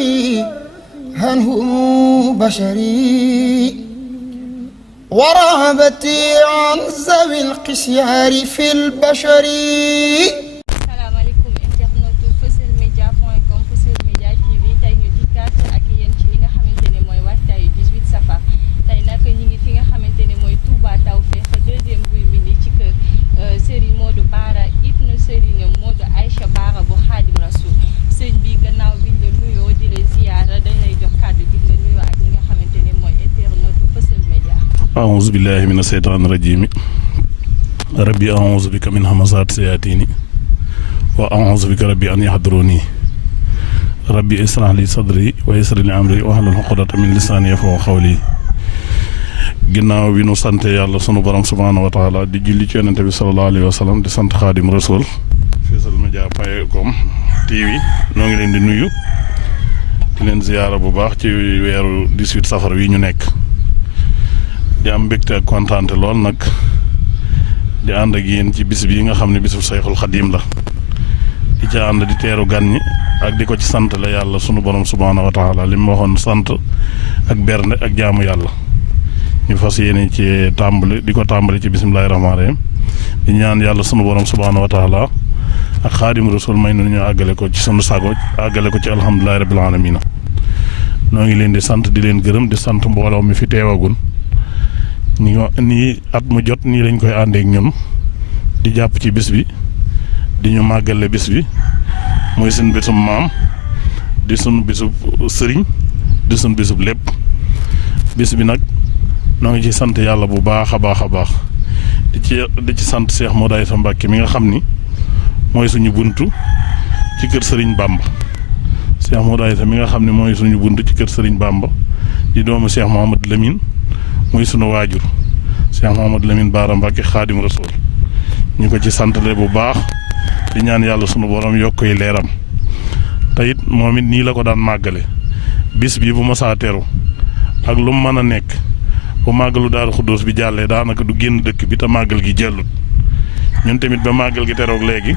رفي عنه بشري ورهبتي عن ذوي القسيار في البشر. salaamaaleykum internetu feusselmedia.com Feusselmedia TV tey ñu dikkaat ak yéen ci li nga xamante ne mooy waajtaayu 18 safar tey nag ñu ngi fi nga xamante ne mooy Touba Tawfekh deuxième Guy Mbind ci kër Serigne Modou Bara ibnu Serigne Modou Aïcha Bara bu Xaadim Rasul sëñ bi gannaaw biñ la nuyoo di la ziyaara dañ lay jox kàddu gi nga nuyoo ak ñi nga xamante ne mooy internetu Feusselmedia. أعوذ بالله من الشيطان الرجيم ربي أعوذ بك من همزات الشياطين وأعوذ بك ربي أن يحضروني ربي اشرح لي صدري ويسر لي أمري واحلل عقدة من لساني يفقهوا قولي. ginnaaw bi nu sant yàlla sunu borom subhaanahu wa taala di julli ci yonente bi sallallahu alayhi wa sallam di sant Xaadim Rasul. Feusselmedia.com TV noo ngi leen di nuyu di leen ziyaara bu baax ci weeru 18 safar wi ñu nekk. di am mbégte ak kontaante lool nag di ànd ak yéen ci bis bii nga xam ne bisu Sayxul Xadiim la di ca ànd di teeru gan ñi ak di ko ci sant la yàlla sunu borom subhaanahu wa taala li mu waxoon sant ak bernde ak jaamu yàlla ñu fas yéene ci tàmbali di ko tàmbali ci bismillaahi rahmaani rahiim di ñaan yàlla sunu borom subhaanahu wa taala ak Xaadim Rasul may nu ñu àggale ko ci sunu sago àggale ko ci alhamdulillahi rabbil aalamiina noo ngi leen di sant di leen gërëm di sant mbooloo mi fi teewagul. nii at mu jot nii lañ koy àndeek ñun di jàpp ci bis bi di ñu màggale bis bi mooy suñ bisub maam di suñ bisub sëriñ di suñ bisub lépp bis bi nag noo ngi ci sant yàlla bu baax a baax a baax di ci sant Cheikh Modou Aïssa Mbacké mi nga xam ni mooy suñu buntu ci kër Sëriñ Bamba Cheikh Modou Aïssa mi nga xam ne mooy suñu buntu ci kër Sëriñ Bamba di doomu Cheikh Mouhamadou Lamine muy sunu waajur Cheikh Mouhamadou Lamine Bara Mbacké Xaadim Rasul ñu ko ci santale bu baax di ñaan yàlla sunu borom yokk yi leeram te it moom it nii la ko daan màggale bis bi bu masaa teru ak lu mu mën a nekk bu màggalu Daaru Xuddoos bi jàllee daanaka du génn dëkk bi te màggal gi jëllut ñun tamit ba màggal gi teroog léegi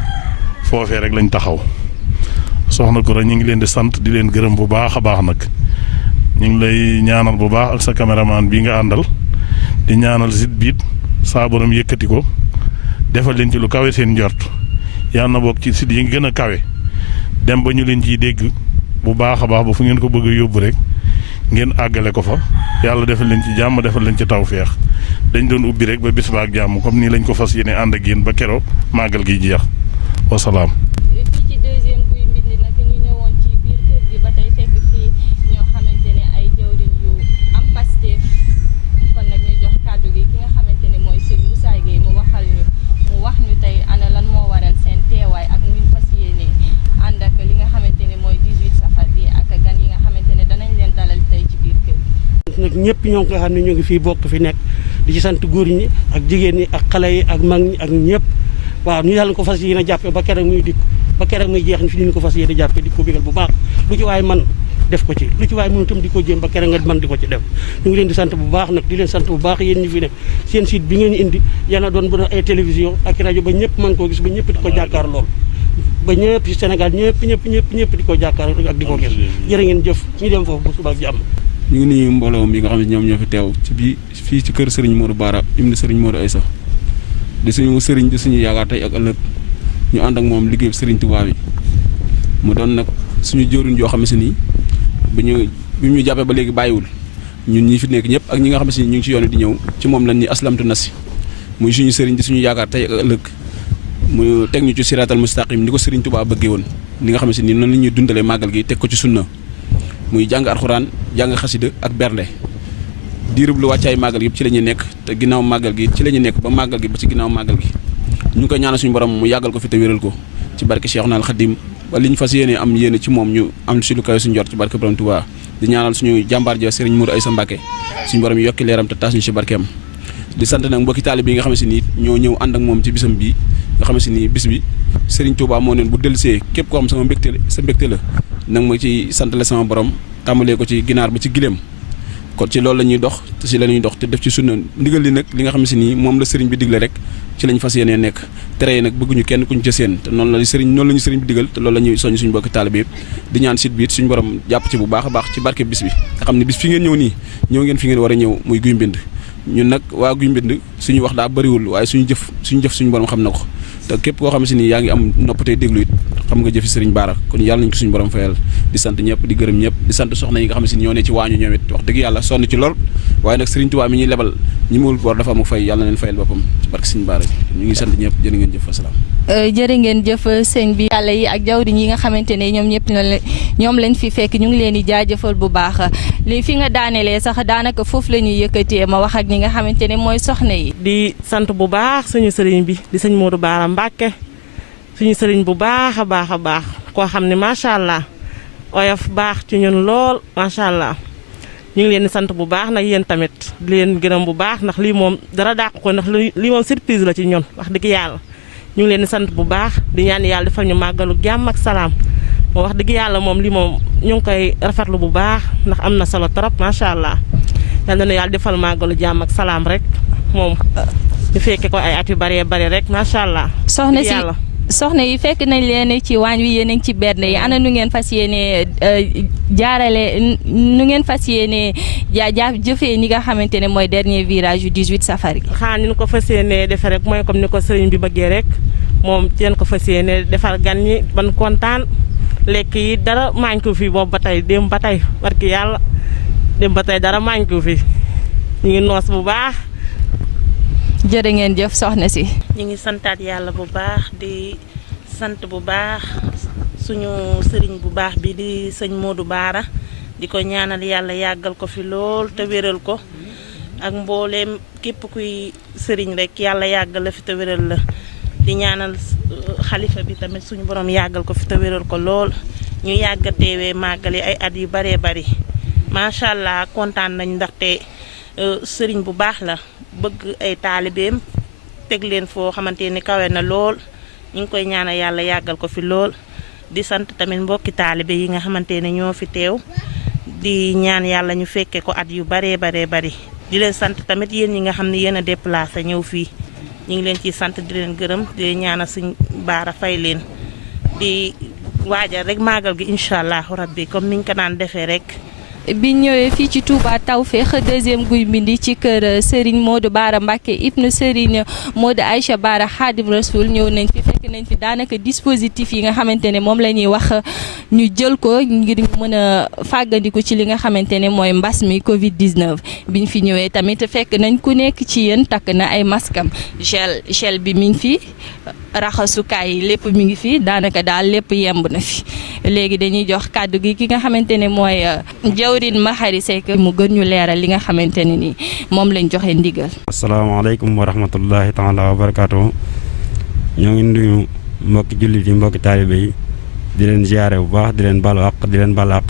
foofee rek lañ taxaw soxna ko rek ñu ngi leen di sant di leen gërëm bu baax a baax nag ñu ngi lay ñaanal bu baax ak sa caméraman bii nga àndal di ñaanal sit biit saa borom yëkkati ko defal leen ci lu kawe seen njort yàlla na bokk ci sit yi gën a kawe dem ba ñu leen ciy dégg bu baax a baax ba fu ngeen ko bëgg a yóbbu rek ngeen àggale ko fa yàlla defal leen ci jàmm defal leen ci tawféex dañ doon ubbi rek ba bis ba ak jàmm comme nii lañ ko fas yéene ànd ak yéen ba keroog màggal gi jeex wasalaam. nag ñëpp ñoo nga xam ne ñu ngi fii bokk fi nekk di ci sant góor ñi ak jigéen ñi ak xale yi ak mag ñi ak ñëpp waaw ñu yàlla ko fas yéene jàppe ba keroog muy dikk ba keroog muy jeex fi ñu ko fas yéene jàppe di ko bégal bu baax lu ci waay man def ko ci lu ci waay mënu tam di ko jéem ba keroog nga man di ko ci def ñu ngi leen di sant bu baax nag di leen sant bu baax yéen ñi fi nekk seen site bi ngeen indi yàlla doon bu ay télévision ak rajo ba ñëpp mën koo gis ba ñëpp di ko jàkkaar lool ba ñëpp ci Sénégal ñëpp di ko jàkkaar ak di ko gis jërë ngeen jëf ñu dem foofu ba suba ak jàmm. ñu ngi nuyu mbooloo mi nga xam ne ñoom ñoo fi teew ci bii fii ci kër Serigne Modou Bara ibnu Serigne Modou Aïssa di suñu sëriñ di suñu yaakaar tey ak ëllëg ñu ànd ak moom liggéey Serigne Touba bi mu doon nag suñu jëwriñ yoo xam ne si nii bi ñu jàppee ba léegi bàyyiwul ñun ñi fi nekk ñëpp ak ñi nga xam ne si ñu ngi ci yoon di ñëw ci moom lañ ñuy aslamtu nasi muy suñu sëriñ di suñu yaakaar tey ak ëllëg mu teg ñu ci siraatal mustaqim ni ko Serigne Touba bëggee woon li nga xam ne si nii noonu la ñuy dundalee màggal gi teg ko ci sunna muy jàng alxuraan jàng xasida ak bernde diirub lu wàccaay màggal gi yëpp ci la ñuy nekk te ginnaaw màggal gi ci la ñuy nekk ba màggal gi ba ci ginnaaw màggal gi ñu ngi koy ñaanal suñu borom mu yàggal ko fi te wéral ko ci barke Cheikhna al Khadim ba li ñu fas yéene am yéene ci moom ñu am si lu kawe suñu jot ci barke borom Touba di ñaanal suñu jàmbaar ja Serigne Modou Aïssa Mbacké suñu borom yokki leeram te taas ñu ci barkeem di sant nag mbokki taalibe yi nga xam ne si nii ñoo ñëw ànd ak moom ci bisam bii nga xam ne si nii bis bi Serigne Touba moo neen bu dellusee képp koo xam sama mbégte sa mbégte la nag ma ci santale sama borom tàmbalee ko ci ginaar ba ci gileem kon ci loolu la ñuy dox te si la ñuy dox te def ci sunna ndigal li nag li nga xam ne si nii moom la sëriñ bi digle rek ci lañ fas yéenee nekk tere yi nag bëgguñu kenn kuñ ca seen te noonu la ñu sëriñ bi digal te loolu la ñuy soññ suñu bokki taalibe yëpp di ñaan site bi it suñu borom jàpp ci bu baax a baax ci barke bis bi nga xam ne bis fi ngeen ñëw nii ñëw ngeen fi ngeen war a ñëw muy Guy Mbind ñun nag waa Guy Mbind suñu wax daa bëriwul waaye suñu jëf suñu borom xam na ko te képp koo xam si ni yaa ngi am nopp tey déglu it xam nga jëfi sëriñ Bara kon yàlla nañ ko suñu borom fayal di sant ñëpp di gërëm ñëpp di sant soxna yi nga xam si ni ñoo ne ci waañu ñoom it wax dëgg yàlla sonn ci lool waaye nag sëriñ Tuubaa mi ñuy lebal ñi mul bor dafa amuk fay yàlla na leen fayal boppam ci barke sëriñ Bara ñu ngi sant ñëpp jërë ngeen jëf asalaam jërë ngeen jëf sëñ bi yàlla yi ak jawriñ yi nga xamante ne ñoom ñëpp ñoom lañ fi fekk ñu ngi leen di jaajëfal bu baax li fi nga daanelee sax daanaka foofu la ñuy yëkkatee ma wax ak ñi nga xamante ne mooy soxna yi di sant bu baax suñu sëriñ bi di sëñ Modou Bara Mbacké suñu sëriñ bu baax a baax koo xam ne macha allah oyof baax ci ñun lool macha allah ñu ngi leen di sant bu baax nag yéen tamit di leen gërëm bu baax ndax lii moom dara dàq ko ndax lii moom surprise la ci ñun wax dëgg yàlla ñu ngi leen di sant bu baax di ñaan yàlla defal ñu màggalu jàmm ak salaam moo wax dëgg yàlla moom lii moom ñu ngi koy rafetlu bu baax ndax am na solo trop macha allah yal na yàlla defal màggalu jàmm ak salaam rek moom ñu fekke ko ay at yu bëree bëri rek macha allah. soxna yi fekk nañ leen ci waañ wi yéen a ngi ci berne yi ana nu ngeen fas yéene jaarale nu ngeen fas yéene jëfee ni nga xamante ne mooy dernier virage yu 18 safar gi. xanaa ni ñu ko fas yéene defee rek mooy comme ni ko sëriñ bi bëggee rek moom teen ko fas yéene defar gan ñi ban kontaan lekk yi dara manqué fi boobu ba tey dem ba tey barki yàlla dem ba tey dara manqué fi ñu ngi noos bu baax. jërë ngeen jëf soxna si. ñu ngi santaat yàlla bu baax di sant bu baax suñu sëriñ bu baax bi di sëñ Modou Bara di ko ñaanal yàlla yàggal ko fi lool te wéral ko ak mbooleem képp kuy sëriñ rek yàlla yàggal la fi te wéral la di ñaanal xalifa bi tamit suñu borom yàggal ko fi te wéral ko lool ñu yàgg a teewee màggali ay at yu baree bari macha allah kontaan nañ ndaxte sëriñ bu baax la. bëgg ay taalibeem teg leen foo xamante ni kawe na lool ñu ngi koy ñaanal yàlla yàggal ko fi lool di sant tamit mbokki taalibe yi nga xamante ne ñoo fi teew di ñaan yàlla ñu fekke ko at yu baree bari di leen sant tamit yéen ñi nga xam ne yéen a déplacé ñëw fii ñu ngi leen ciy sant di leen gërëm di leen ñaanal suñ Bara fay leen di waajal rek màggal gi incha allahu rabbi comme niñ ko daan defee rek. bi ñëwee fii ci Touba Tawfekh deuxième Guy Mbind ci kër Serigne Modou Bara Mbacké ibnu Serigne Modou Aïcha Bara Khadim Rasoul ñëw nañ fi fekk nañ fi daanaka dispositif yi nga xamante ne moom la ñuy wax ñu jël ko ngir ñu mën a fàggandiku ci li nga xamante ne mooy mbas mi Covid 19 biñ fi ñëwee tamit fekk nañ ku nekk ci yéen takk na ay maskam gel bi mi ngi fi raxasukaay yi lépp mi ngi fi daanaka daal lépp yemb na fi léegi dañuy jox kàddu gi ki nga xamante ne mooy jawrin Mahari Seck mu gën ñu leeral li nga xamante ne ni moom lañ joxe ndigal. asalaamaaleykum wa rahmatullahi taala wa barakaatu ñoo ngi nuyu mbokki jullit yi mbokki taalibe yi di leen ziare bu baax di leen balu àq di leen balu àq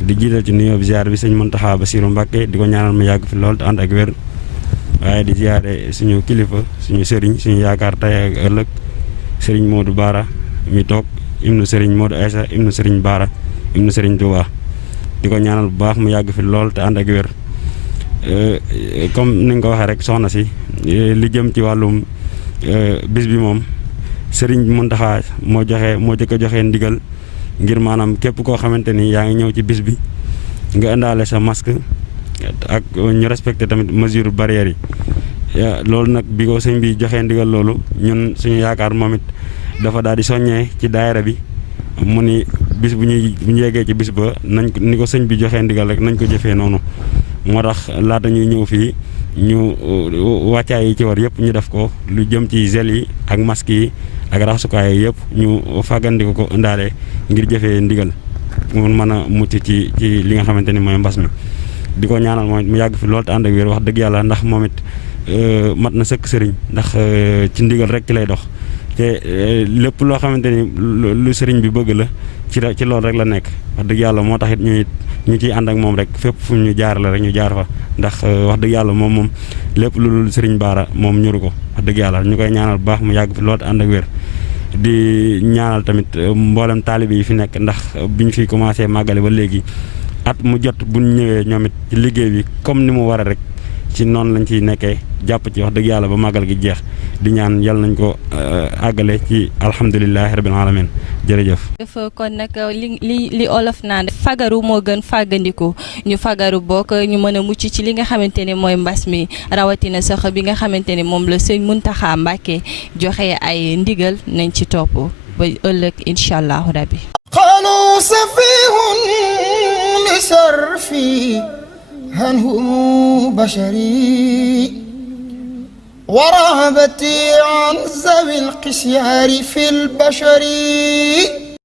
di jiital ci nuyoo bi ziare bi sëñ Mountakha Bassirou Mbacké di ko ñaanal mu yàgg fi lool te ànd ak wér waaye di ziare suñu kilifa suñu sëriñ suñu yaakaar tey ak ëllëg sëriñ Modou Bara mi toog ibnu sëriñ Modou Aïssa ibnu sëriñ Bara ibnu sëriñ Touba di ko ñaanal bu baax mu yàgg fi lool te ànd ak wér comme ni nga ko waxee rek soxna si li jëm ci wàllum bis bi moom sëriñ Mountakha moo jëkk a joxe ndigal ngir maanaam képp koo xamante ni yaa ngi ñëw ci bis bi nga indaale sa masque ak ñu respecté tamit mesure barrières yi loolu nag bi ko sëñ bi joxee ndigal loolu ñun suñu yaakaar moom it dafa daal di soññee ci daayira bi mu ni bis bu ñu yeggee ci bis ba nañ ko ni ko sëñ bi joxee ndigal rek nañ ko jëfee noonu moo tax laata ñuy ñëw fii ñu wàccaay yi ci war yëpp ñu def ko lu jëm ci gel yi ak masque yi ak raxasukaay yi yëpp ñu fàggandiku ko indaale ngir jëfee ndigal mu mën a mucc ci li nga xamante ni mooy mbas mi di ko ñaanal moom mu yàgg fi loolu te ànd ak wér wax dëgg yàlla ndax moom it mat na sëkk sëriñ ndax ci ndigal rek ci lay dox te lépp loo xamante ni lu sëriñ bi bëgg la ci loolu rek la nekk wax dëgg yàlla moo tax it ñu ciy ànd ak moom rek fépp fu ñu jaar la rek ñu jaar fa ndax wax dëgg yàlla moom lépp lu sëriñ Bara moom ñuru ko wax dëgg yàlla ñu koy ñaanal bu baax mu yàgg fi loolu te ànd ak wér di ñaanal tamit mboolem taalibe yi fi nekk ndax biñ fi commencé màggale ba léegi at mu jot buñ ñëwee ñoom it ci liggéey bi comme ni mu war a rek ci noonu lañ ciy nekkee jàpp ci wax dëgg yàlla ba màggal gi jeex di ñaan yàlla nañ ko àggale ci alhamdulilahi rabbil alamin jërëjëf. dafa kon nag li olof naan fagaru moo gën fàggandiku ñu fagaru bokk ñu mën a mucc ci li nga xamante ne mooy mbas mi rawatina sax bi nga xamante ne moom la sëñ Muntaxa Mbàkke joxe ay ndigal nañ ci topp ba ëllëg incha allahu rabbi. قالوا سفيه لصرفي عنهم بشري ورهبتي عن ذوي القسيار في البشر